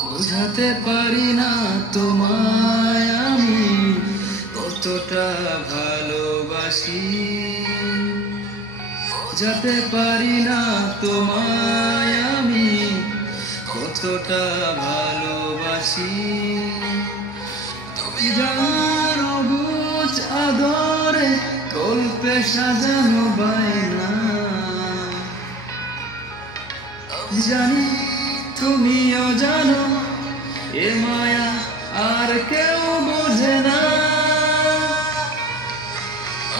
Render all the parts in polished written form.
বোঝাতে পারি না তোমায় আমি কতটা ভালোবাসি। বোঝাতে পারি না তোমায় আমি কতটা ভালোবাসি। তুমি জানো বুঝ আদরে গল্পে সাজানো বায়না, জানি তুমিও জানো এ মায়া আর কেউ বোঝে না।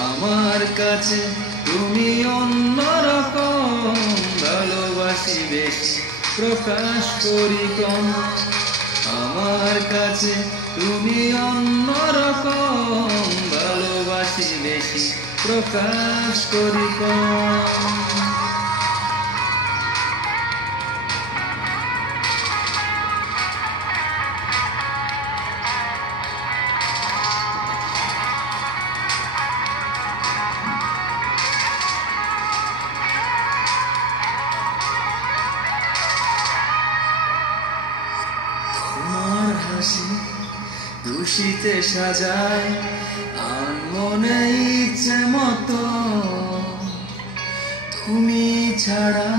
আমার কাছে তুমি অন্যরকম, ভালোবাসি বেশি প্রকাশ করি কম। আমার কাছে তুমি অন্যরকম, ভালোবাসি বেশি প্রকাশ করি কম। তোমার হাসি খুশিতে সাজায় আনমনে ইচ্ছে মতো, তুমি ছাড়া